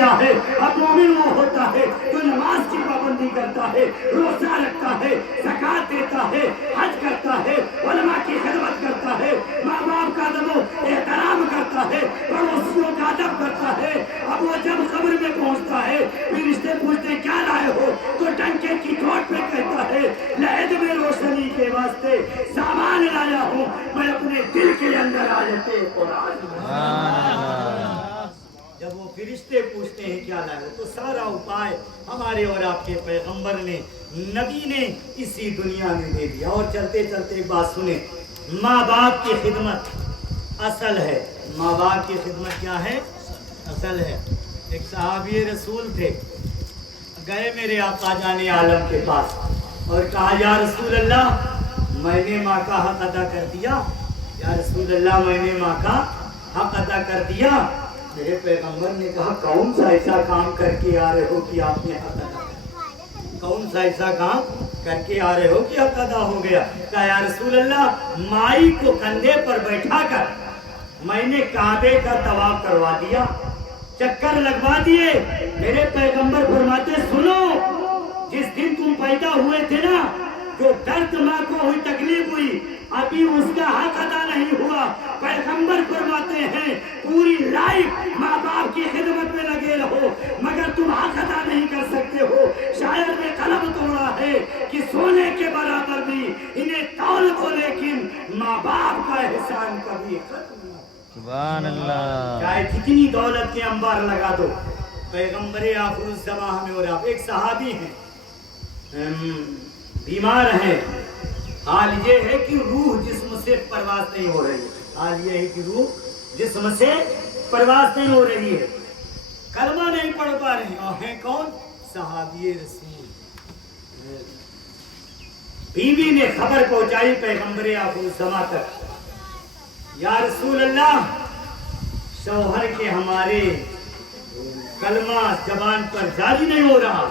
دیا ہے. اب مومن وہ ہوتا ہے جو نماز کی پابندی کرتا ہے, روزہ رکھتا ہے, زکات دیتا ہے, حج کرتا ہے, علماء کی خدمت کرتا ہے, ماں باپ کا ادب و احترام کرتا ہے, پڑوسیوں کا ادب کرتا ہے. اب وہ جب قبر میں پہنچتا ہے پھر رشتے پوچھتے کیا لائے ہو, تو ڈنکے کی چوٹ پہ کہتا ہے لہد میں روشنی کے واسطے سامان لایا ہوں, میں اپنے دل کے اندر آیت قرآن. جب وہ فرشتے پوچھتے ہیں کیا لائے ہو, تو سارا اپائے ہمارے اور آپ کے پیغمبر نے, نبی نے اسی دنیا میں دے دیا. اور چلتے چلتے ایک بات سنیں, ماں باپ کی خدمت اصل ہے. ماں باپ کی خدمت کیا ہے؟ اصل ہے. ایک صحابی رسول تھے, گئے میرے آقا جان عالم کے پاس اور کہا یا رسول اللہ میں نے ماں کا حق ادا کر دیا. یا رسول اللہ میں نے ماں کا حق ادا کر دیا. میرے پیغمبر نے کہا کون سا ایسا کام کر کے آ رہے ہو کہ آپ نے حق ادا کر, کون سا ایسا کام کر کے آ رہے ہو کہ حق ادا ہو گیا. کہا یا رسول اللہ مائی کو کندھے پر بیٹھا کر میں نے کعبے کا طواف کروا دیا, چکر لگوا دیے. میرے پیغمبر فرماتے سنو, جس دن تم پیدا ہوئے تھے نا, جو درد ماں کو ہوئی, تکلیف ہوئی, ابھی اس کا حق ادا نہیں ہوا. پیغمبر فرماتے ہیں پوری لائف ماں باپ کی خدمت میں لگے رہو, مگر تم حق ادا نہیں کر سکتے ہو. شاعر نے قلم توڑا ہے کہ سونے کے برابر بھی انہیں تول کو, لیکن ماں باپ کا احسان کبھی ختم نہ. سبحان اللہ. چاہے کتنی دولت کے انبار لگا دو, پیغمبر آخر الزمان ہمیں اور آپ. ایک صحابی ہیں, بیمار ہیں, حال یہ ہے کہ روح جسم سے پرواز نہیں ہو رہی ہے. حال یہ ہے کہ روح جسم سے پرواز نہیں ہو رہی ہے, کلمہ نہیں پڑھ پا رہے ہیں. اور ہیں کون؟ صحابی رسول. بیوی نے خبر پہنچائی پیغمبر آخر الزمان تک, یا رسول اللہ شوہر کے ہمارے کلمہ زبان پر جاری نہیں ہو رہا,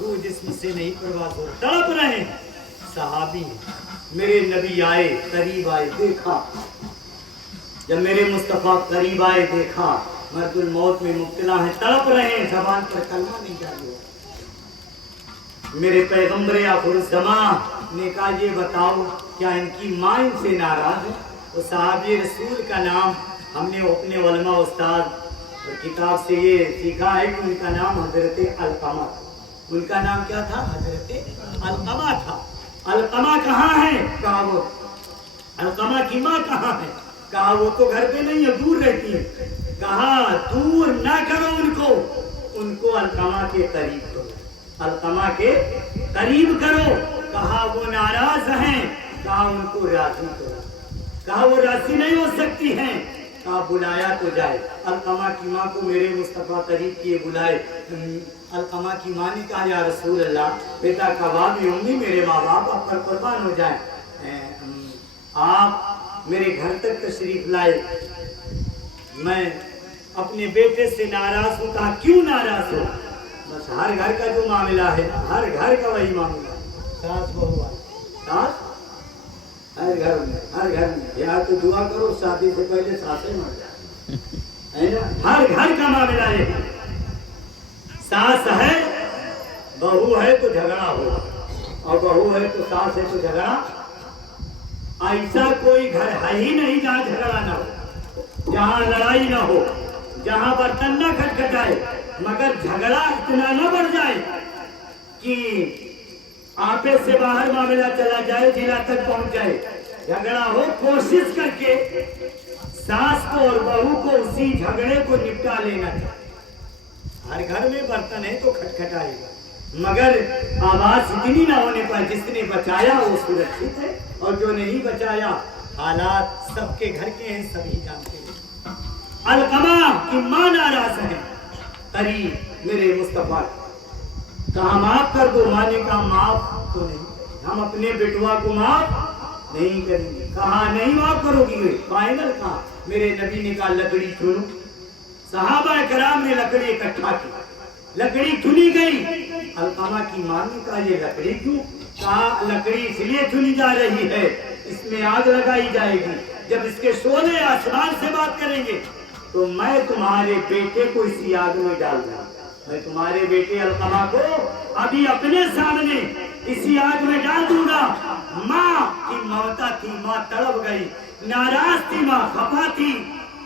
روح جسم سے نہیں پرواز ہو, تڑپ رہے ہیں. صحابی میرے نبی آئے, قریب آئے, دیکھا. جب میرے مصطفیٰ قریب آئے, دیکھا مرد الموت میں مبتلا ہیں, تڑپ رہے ہیں, زبان پر کلمہ نہیں جاری ہو. میرے پیغمبر آخر الزمان نے کہا یہ بتاؤ کیا ان کی ماں ان سے ناراض ہے؟ وہ صحابی رسول کا نام ہم نے اپنے علماء استاد اور کتاب سے یہ سیکھا ہے کہ ان کا نام حضرت علقمہ تھا. ان کا نام کیا تھا؟ حضرت علقمہ تھا. علقمہ کہاں ہے؟ کہا وہ علقمہ کی ماں کہاں ہے؟ کہا وہ تو گھر پہ نہیں ہے, دور رہتی ہے. کہا دور نہ کرو ان کو علقمہ کے قریب کرو, علقمہ کے قریب کرو. کہا وہ ناراض ہیں, کہا ان کو راضی کرو. کہا وہ راضی نہیں ہو سکتی ہیں, کہا بلایا تو جائے. علقمہ کی ماں کو میرے مصطفیٰ قریب کیے, بلائے. علقمہ کی ماں نے کہا یا رسول اللہ بیٹا کباب امی, میرے ماں باپ آپ پر قربان ہو جائیں, آپ میرے گھر تک تشریف لائے, میں اپنے بیٹے سے ناراض ہوں. کہا کیوں ناراض ہو؟ بس ہر گھر کا جو معاملہ ہے, ہر گھر کا وہی معاملہ ہے, ساس بہو ساس ہر گھر میں یا تو دعا کرو شادی سے پہلے ساسیں مر جائیں, ہر گھر کا معاملہ ہے. ساس ہے, بہو ہے تو جھگڑا ہو, اور بہو ہے تو ساس ہے تو جھگڑا. ایسا کوئی گھر ہے ہی نہیں جہاں جھگڑا نہ ہو, جہاں لڑائی نہ ہو, جہاں برتن نہ کھٹکھٹائے, مگر جھگڑا اتنا نہ بڑھ جائے کہ آپے سے باہر معاملہ چلا جائے, ضلع تک پہنچ جائے. جھگڑا ہو, کوشش کر کے ساس کو اور بہو کو اسی جھگڑے کو نپٹا لینا چاہیے. ہر گھر میں برتن ہے تو کھٹکھٹائے گا, مگر آواز اتنی نہ ہونے پر جس نے بچایا وہ سرکشت ہے, اور جو نہیں بچایا حالات سب کے گھر کے ہیں, سبھی جانتے ہیں. علقمہ کی ماں ناراض ہے, قریب میرے مصطفیٰ کہا معاف کر دو. ماں نے کہا معاف تو نہیں, ہم اپنے بیٹوا کو معاف نہیں کریں گے. کہا نہیں معاف کرو گی؟ فائنل کہا. میرے نبی نے کہا لکڑی چنو. صحابہ کرام نے لکڑی اکٹھا کی, لکڑی چنی گئی. علقمہ کی ماں نے کہا یہ لکڑی کیوں؟ کہا لکڑی اس لیے چنی جا رہی ہے, اس میں آگ لگائی جائے گی, جب اس کے شعلے آسمان سے بات کریں گے تو میں تمہارے بیٹے کو اسی آگ میں ڈال دوں. میں تمہارے بیٹے علقمہ کو ابھی اپنے سامنے اسی آگ میں ڈال دوں گا. ماں کی ممتا تھی، ماں تڑپ گئی، ناراض تھی، ماں خفا تھی،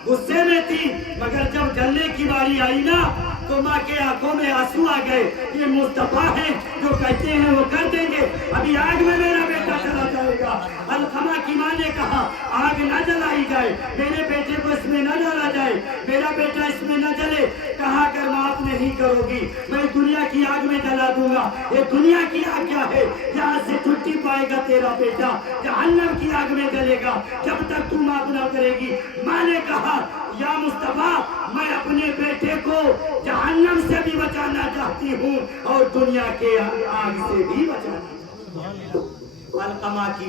غصے میں تھی، مگر جب جلنے کی باری آئی نا تو ماں کے آنکھوں میں آنسو آ گئے. یہ مصطفیٰ ہیں جو کہتے ہیں وہ کر دیں گے. ابھی آگ میں میرا بیٹا چلا جائے گا. علقمہ کی ماں نے کہا آگ نہ جلائی جائے، میرے بیٹے کو اس میں نہ ڈالا جائے، میرا بیٹا اس میں نہ جلے. کہا اگر معاف نہیں کرو گی میں دنیا کی آگ میں جلا دوں گا. یہ دنیا کی آگ کیا ہے؟ یہاں سے چھٹی پائے گا تیرا بیٹا، جہنم کی آگ میں جلے گا جب تک تو معاف نہ کرے گی. ماں نے کہا یا مصطفیٰ میں اپنے بیٹے کو جہنم سے بھی بچانا چاہتی ہوں اور دنیا کے آگ سے بھی بچانا چاہتی ہوں. علقمہ کی